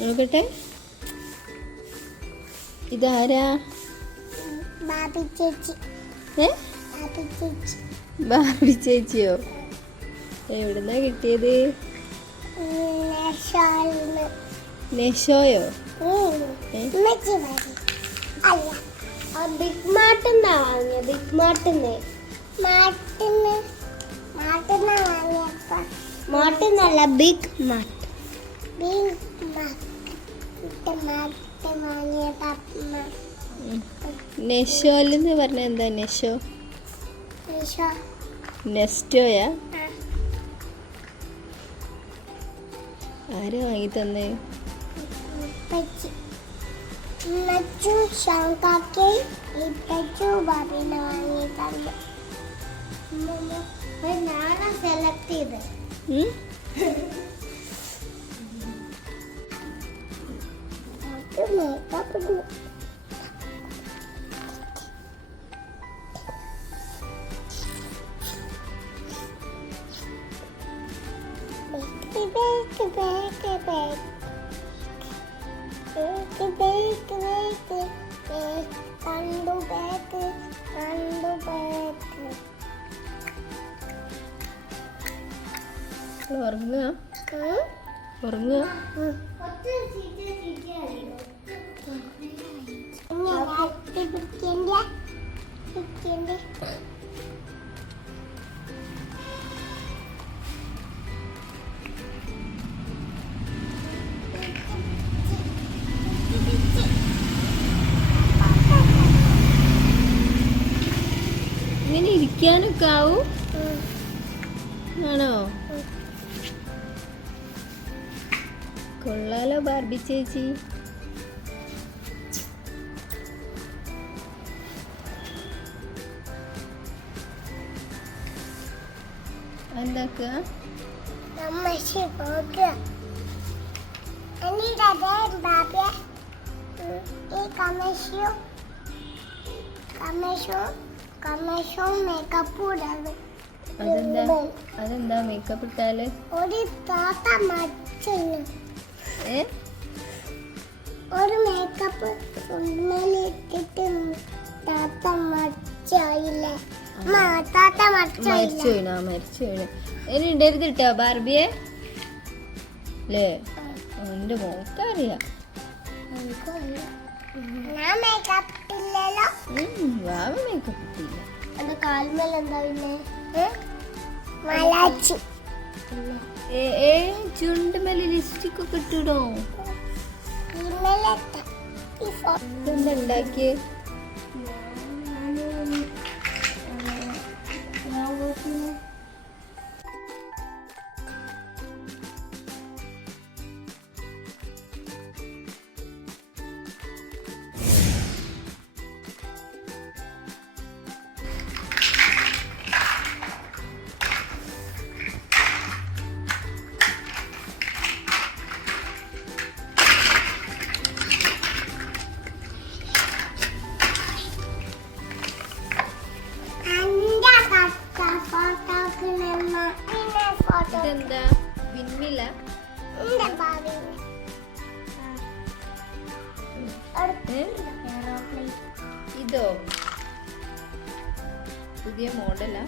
നോക്കട്ടെ, ഇതാരാ? ബാർബി ചേച്ചിയോ? എവിടുന്നാ കിട്ടിയത്? നെഷോയോ? ബിഗ് മാർട്ടിന്നാ വാങ്ങിയ. ബിഗ് മാർട്ടിന്ന് മാർട്ടിന്നല്ല, ബിഗ് മാർട്ട്. നെഷോലെന്ന് പറഞ്ഞ എന്താ? നെഷോ നെസ്റ്റോയാ? ആരാ വാങ്ങി തന്നെ? ഞാനാ സെലക്ട് ചെയ്ത്. ഉറങ്ങുക ഉറങ്ങുക. ഇങ്ങനെ ഇരിക്കാനൊക്കെ ആവും ആണോ? കൊള്ളാലോ ബാർബി ചേച്ചി. എന്താക്കുക? അതെന്താ മേക്കപ്പ് ഇട്ടാല്? ഒരു മേക്കപ്പ് ഇട്ടിട്ട് മരിച്ചു വീണ ഇനി ഉണ്ടായിരുന്നു കിട്ടോ ബാർബിയെ അല്ലേ? എന്റെ മോക്കറിയാം. വാവ മേക്കപ്പ് ഇട്ടില്ല. എന്റെ കാൽമേൽ എന്താ പിന്നെ? ചുണ്ടുമേല് ലിപ്സ്റ്റിക് ഒക്കെ ഇട്ടിടോ? എന്താ ഉണ്ടാക്കിയേ? ഇതെന്താ? വിൻമില്ല? ഇതോ പുതിയ മോഡലാ?